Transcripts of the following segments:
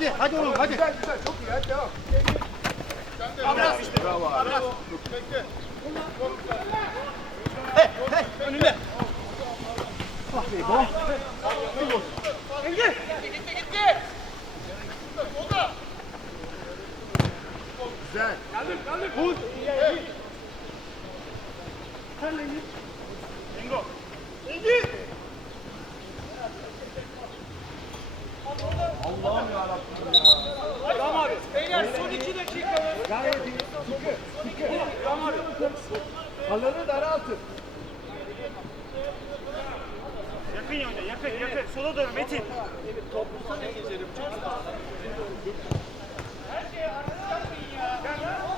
hadi hadi oğlum hadi. Güzel güzel çok iyi hadi devam. Bravo abi. Hey hey önünde. Ah be bu. Engin. Güzel. Vur. Sen de Engin. Engo. Engin. Allah'ım yarabbim ya. Tamam abi. Beyler son iki dakika. Gayet iyi. Sıkı. Sıkı. Tamam abi. Alanı daraltın. Yakın yönde yakın yakın. Sola doğru Metin.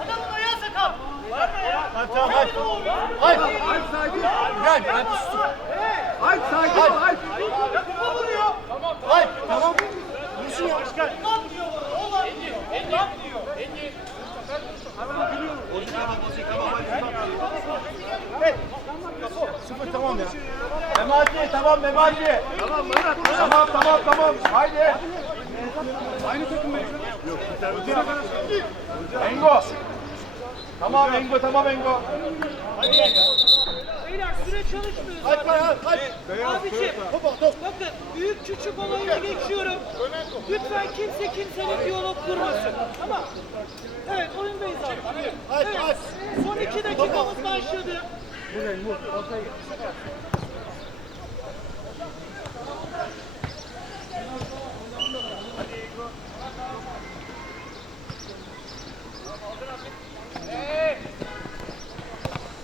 Adamın ayağı sakal. Var mı ya? Hadi tamam hadi. Hayır. Hayır sakin. Gel. Hadi sus. Hayır sakin kupa vuruyor. Tamam Hayır tamam. Vursun ya. Başkan. Sıfır tamam ya. Memati tamam Memati. Tamam Murat. Tamam tamam tamam. Haydi. Aynı takım mı? Yok. Engo. Tamam Engo tamam Engo. Beyler süre çalışmıyor. Hadi hadi hadi. Abiciğim bakın büyük küçük olayına geçiyorum. Lütfen kimse kimsenin diyalog kurmasın. Tamam. Evet oyundayız abi. Evet. Son iki dakikamız başladı.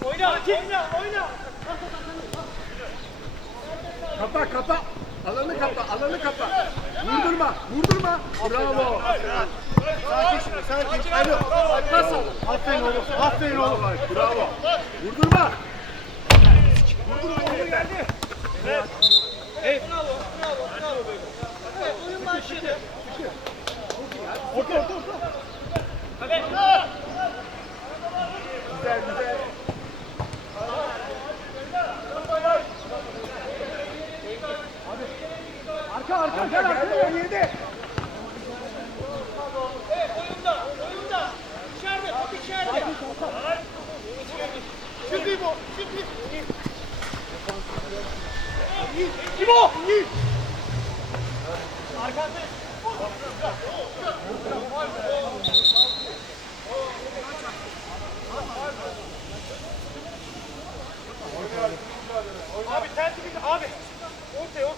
Oyna oyna oyna. Kapa kapa. Alanı kapa. Alanı kapa. Vurdurma. Vurdurma. Bravo. Sakin sakin. Alo. Pas al. Aferin oğlum. Aferin oğlum. Bravo. Vurdurma. Evet bravo bravo bravo. Evet oyun başladı. Orta orta orta. Güzel güzel. Arka arka gel arka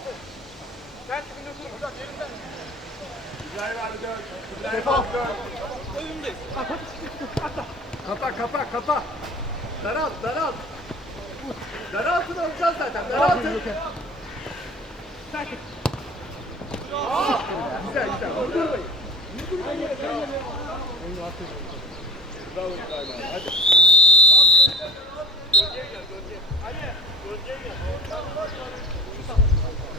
gel top içeride. Şimdi bu. Şimdi. İbo. Abi ten dibinde abi. Dibinde dur. Defa. Oyundayız. Kapa kapa kapa. Daralt daralt. Daraltın alacağız zaten. Daraltın. Aa, güzel güzel. Vurdurmayın. Bravo İbrahim abi. Hadi.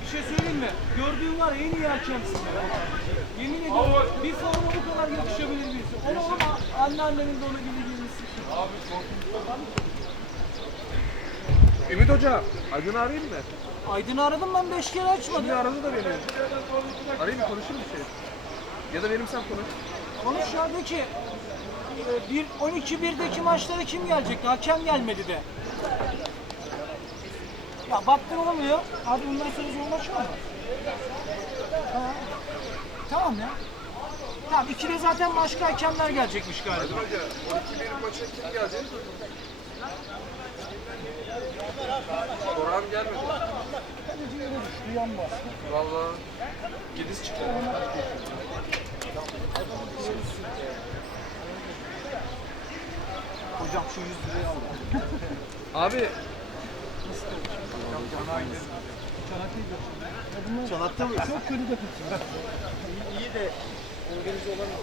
Bir şey söyleyeyim mi? Gördüğün var en iyi ya. Yemin ediyorum bir forma bu kadar yakışabilir birisi. Onu ama anneannemin de ona gibi girmişsin. Ümit Hoca, Aydın'ı arayayım mı? Aydın'ı aradım ben beş kere açmadı. Şimdi aradı da beni. Arayayım mı konuşayım bir şey? Ya da benim sen konuş. Konuş ya de ki e, bir 12-1'deki maçlara kim gelecekti? Hakem gelmedi de. Ya baktın olmuyor. Abi bundan sonra zorlaşıyor mu? Ha. Tamam ya. Tamam ikide zaten başka hakemler gelecekmiş galiba. Hoca, 12 bir maça kim gelecek? Orhan gelmedi. Vallahi Gediz çıktı. Hocam şu 100 lirayı al. Abi Çanakta mı? Çok kötü de iyi, iyi de organize olamıyor.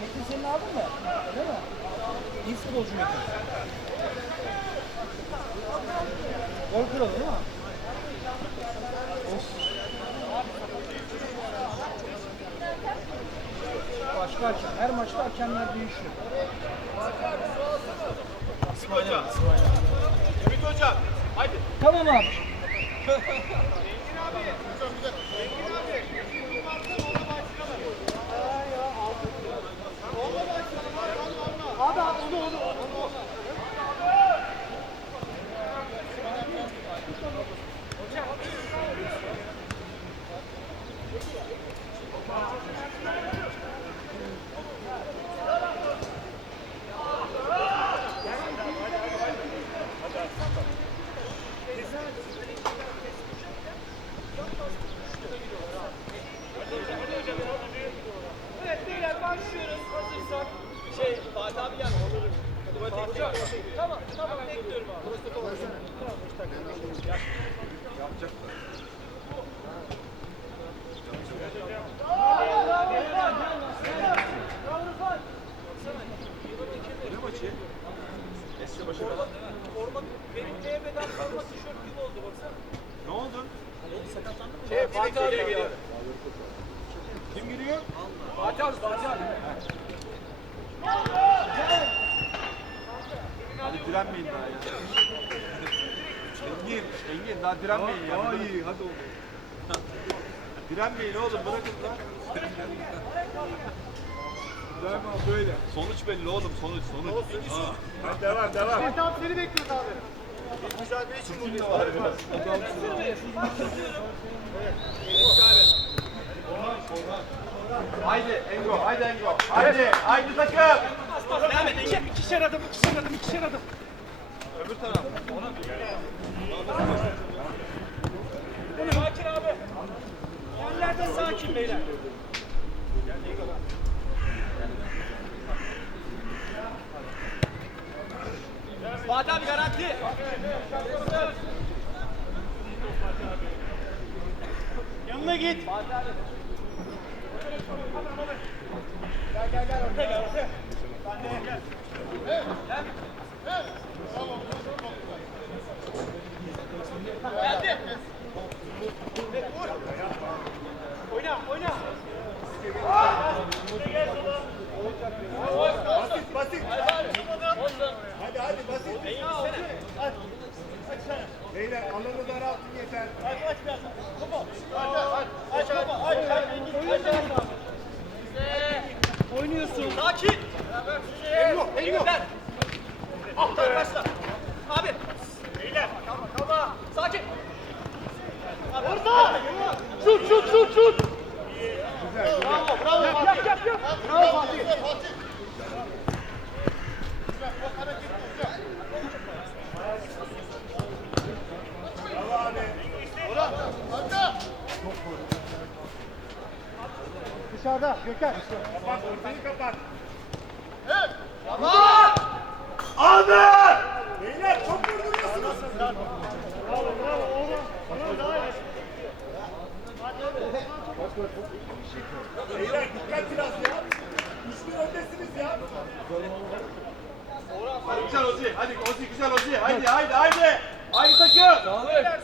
Metin senin abin mi? Değil mi? İyi futbolcu Metin. Gol kralı değil mi? Başka hakem. Her maçta hakemler değişiyor. Ümit hocam. Haydi. Tamam abi. Abi onu onu onu. Evet beyler başlıyoruz hazırsak. Şey Fatih abi gel. Hocam, Tamam tamam bekliyorum abi. Forma benim CHP'den forma tişört gibi oldu baksana. Ne oldu? Şey Fatih abi geliyor. Kim giriyor? Fatih abi Fatih abi. Hadi direnmeyin daha ya. Engin, Engin daha direnmeyin ya. Daha iyi, hadi oğlum. Direnmeyin oğlum, bırakın lan. Daima böyle. Sonuç belli oğlum, sonuç, sonuç. Hadi devam, devam. Abi seni bekliyoruz abi. Biz mücadele için buradayız. Haydi Engo, haydi Engo. Haydi, haydi takım. Devam edin. İki, ikişer adım, ikişer adım, ikişer adım. Öbür taraf. Sakin abi. Yerlerde sakin beyler. Fatih abi garanti. Yanına git. Oyna, oyna. Basit, basit. Hadi, hadi basit. Beyler alanı daraltın yeter. Aç abi aç aç. Oynuyorsun. Sakin. Engo Engo. Alttan başla. Abi. Beyler. Kalma, kalma. Sakin. Orada. Şut şut şut şut. Bravo bravo Fatih. Yap yap yap. Bravo Fatih. Dışarıda Gökhan. Kapat, ortayı kapat. Tamam. Aldı! Beyler çok vurduruyorsunuz. Bravo bravo oğlum. Oğlum daha iyi. Beyler dikkat biraz ya. Üçlü öndesiniz ya. Güzel Ozi, hadi Ozi, güzel Ozi. Haydi, haydi, haydi. Haydi takım. Beyler süreyi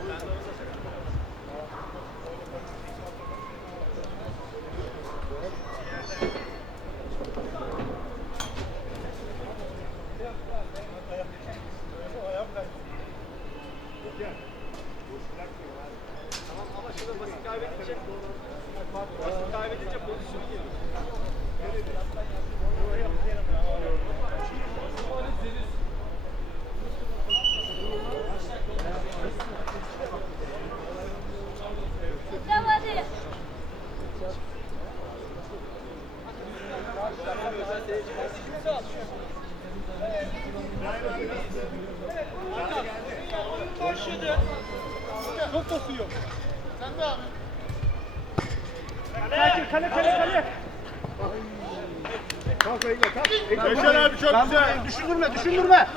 Abi çok güzel. Düşündürme düşündürme.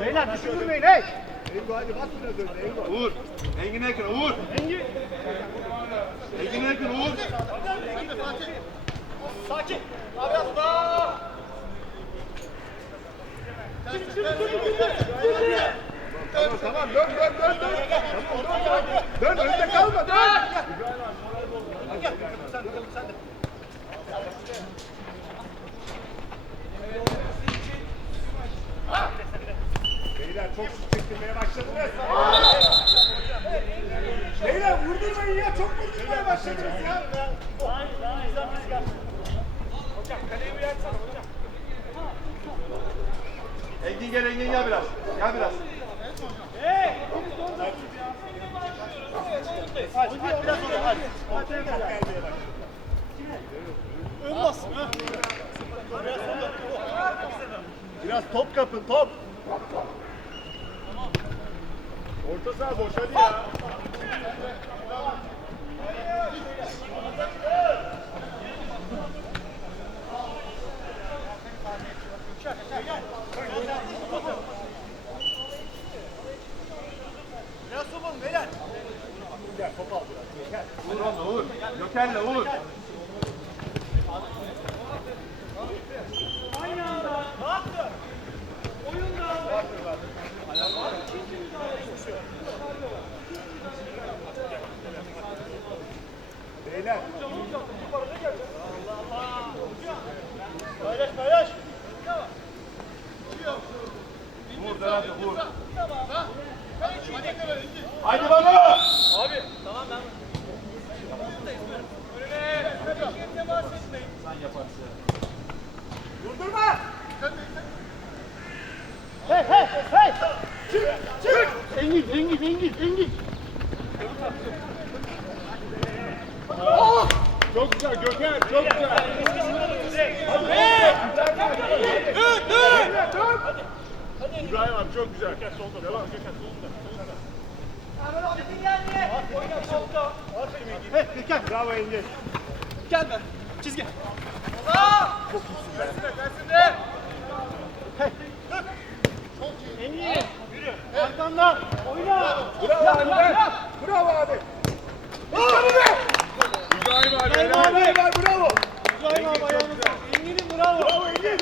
Beyler düşündürmeyin hey. Engo hadi bas biraz önce Engo. Uğur. Engin Erkin Uğur. Engin. Engin Erkin Uğur. Sakin. Abi atla. Tamam tamam dön dön dön dön. Dön önde kalma dön. Beyler çok çektirmeye başladınız. Beyler vurdurmayın ya çok vurdurmaya başladınız ya. Engin gel Engin gel biraz. Gel biraz. Ön bassın ha. Biraz top kapın top. Orta saha boş hadi ya. Biraz sokalım beyler. Gel top al biraz. Gel. Uğur onunla Uğur. Gökhan'la Uğur. Aynı anda. Rahattır. Oyunda. İkinci müdahale. Beyler. Paylaş paylaş. Uğur Berat Uğur. Haydi baba. Abi tamam ben. Vurdurma. Hey hey hey. Çık çık. Engin Engin Engin Engin. Çok güzel Gökhan çok güzel. İbrahim abi çok güzel. Devam. Hey Gökhan. Bravo Engin. Gelme. Çizgi. Engin. Yürü. Arkandan. Oyna. Bravo Yap, abi. yap, yap. Bravo abi. Abi. İbrahim abi. İbrahim abi. İbrahim abi bravo. İbrahim abi ayağını sağ. Engin'im bravo. Bravo Engin.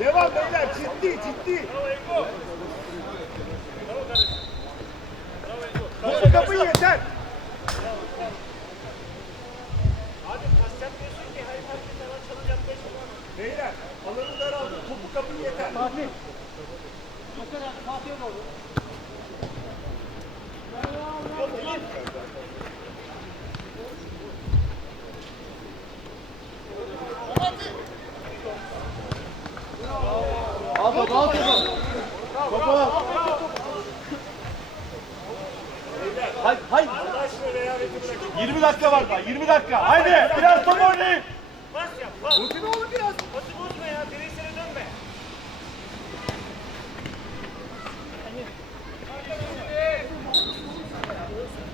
Devam beyler ciddi ciddi. Topu kapın yeter. Beyler alanı daraldı. Topu kapın yeter. Fatih. Joker Fatih'e doğru. Al topu al topu. Topu al. Haydi haydi. 20 dakika var daha 20 dakika. Haydi biraz top oynayın. Bas yap. Bas. Rutin oğlum biraz. Batı bozma ya. Bireysele dönme.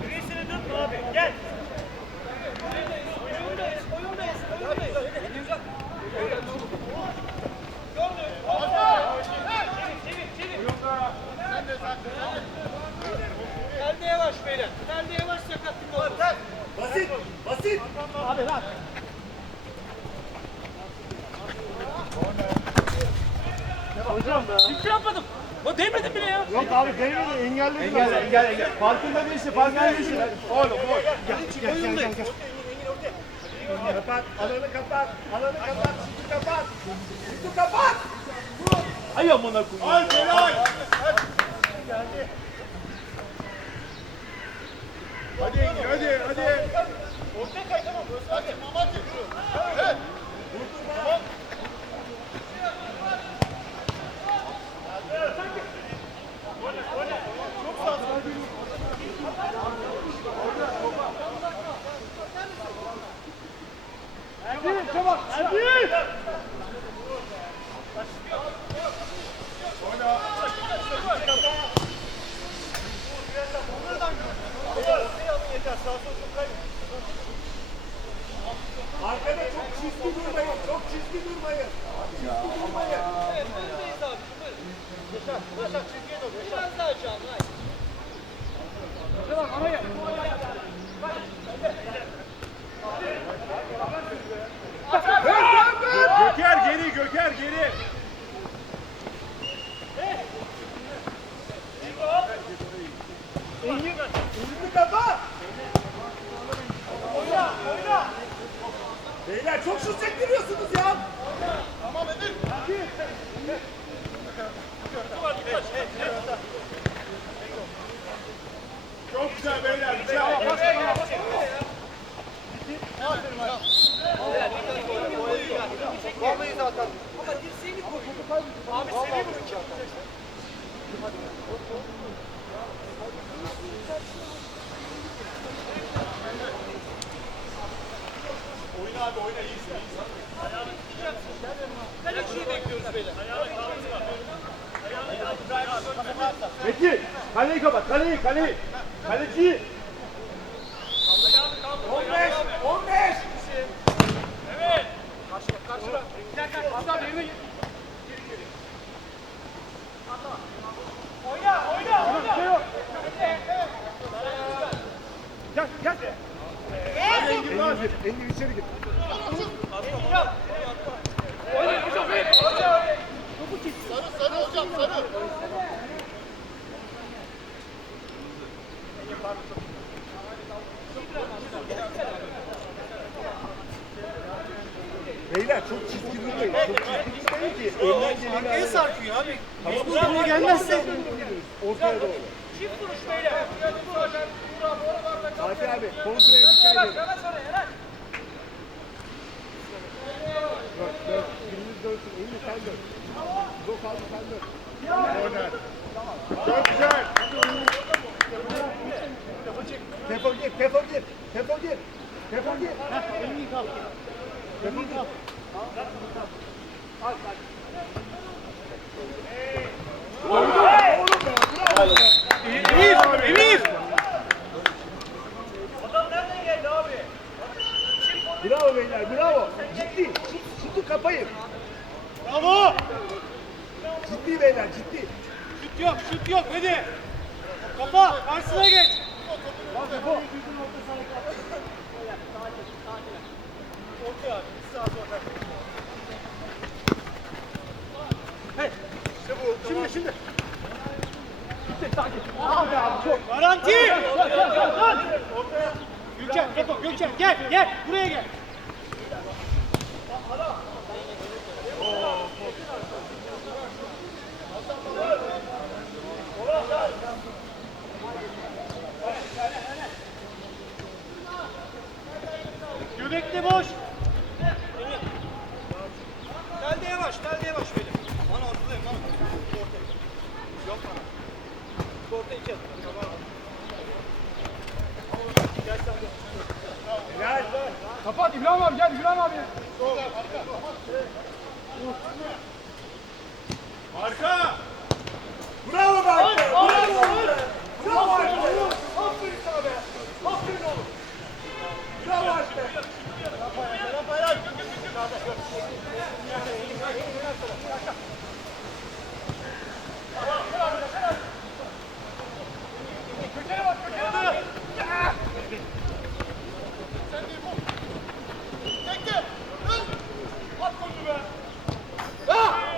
Bireysele dönme abi. Gel. Oyundayız. Oyundayız. Oyundayız. Elde yavaş beyler. Elde yavaş sakatlık olur. Basit basit. Abi lan. Hocam be. Hiçbir şey yapmadım. O değmedim bile ya. Yok abi engelledi. Engel engel engel. Farkında değilsin farkında değilsin. Oğlum oğlum. Gel gel gel gel. gel. Kapat alanı kapat. Alanı kapat. Sütü kapat. Sütü kapat. Ay amına koyayım. Ay Celal. Hadi Engin hadi hadi. Ortaya kay tamam. Hadi Mamacı yürü. Evet. Hadi çabuk. Hadi. Biraz daha canlı. haydi. Göker geri, Göker geri. Elini kafa. Oyna, oyna. Beyler çok şut çektiriyorsunuz ya. Tamam Edil. Çok güzel beyler. Güzel. Ama dirseğini koy. Abi seni vuracak. Oyna abi oyna iyisin. Kaleciyi bekliyoruz beyler. Peki, kaleyi kapat, kaleyi, kaleyi. Kaleci. 15, 15. Gel, gel. Engin gir, Engin içeri gir. Sarı sarı hocam sarı. Beyler çok çizgi durmayın. Çok çizgi durmayın ki. Önden gelin. Arkaya sarkıyor abi. Tamam, Buraya gelmezse. Ortaya doğru. Çift vuruş beyler. Fatih abi, kontraya dikkat edin. Bak, dön. Biriniz dönsün. Engin sen dön. Yok abi sen dön. Oynar. Çok güzel. Tefo gir, Tefo gir. Tefo gir. Tefo gir. Engin kalk. Engin kalk. Emir! Emir! Bravo beyler, bravo. Ciddi. Şimdi kapayın. Bravo! Ciddi beyler, ciddi. Şut yok. Hadi. Kafa, karşısına geç. Şimdi, şimdi. Garanti! Gökçen, Gökçen gel, gel. Buraya gel. Göbekli boş. Gel de yavaş, gel de yavaş böyle. Bana ortadayım, bana. Orta. Yok bana. Orta iki at. Helal. Kapat İbrahim abi gel İbrahim abi. Arka. Bravo be. Bravo. Bravo. Aferin sana be. Aferin oğlum. Bravo Alper.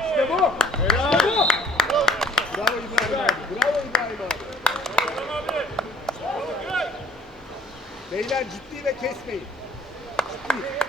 İşte bu. İşte bu. Bravo İbrahim abi. Bravo İbrahim abi. Beyler ciddi ve kesmeyin. Ciddi.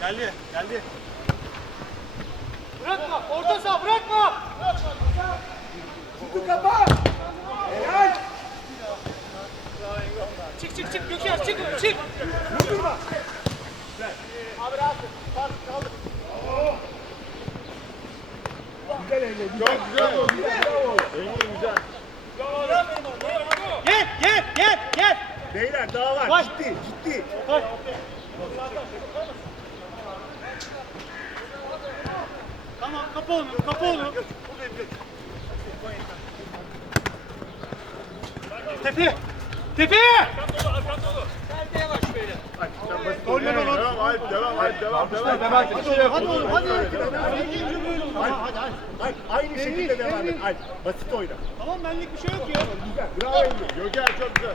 Geldi, geldi. Bırakma, orta saha bırakma. Kutu kapa. Helal. Çık çık çık Gökhan çık çık. Vurdurma. Güzel elle. Güzel. Bravo. Bravo. güzel. Gel gel gel gel. Beyler daha var. Var. Ciddi. Ciddi. Bak. Tamam kapı onu, kapı onu. Tepe! Tepe! Perde yavaş beyler. Oyna oğlum. Devam hayır devam hayır devam devam. Mehmet bir şey Hadi oğlum hadi. Hayır hadi hayır. Aynı şekilde devam et. Hayır basit oyna. Tamam benlik bir şey yok ya. Güzel bravo Emre. Göker çok güzel.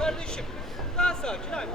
Kardeşim daha sakin. Hadi.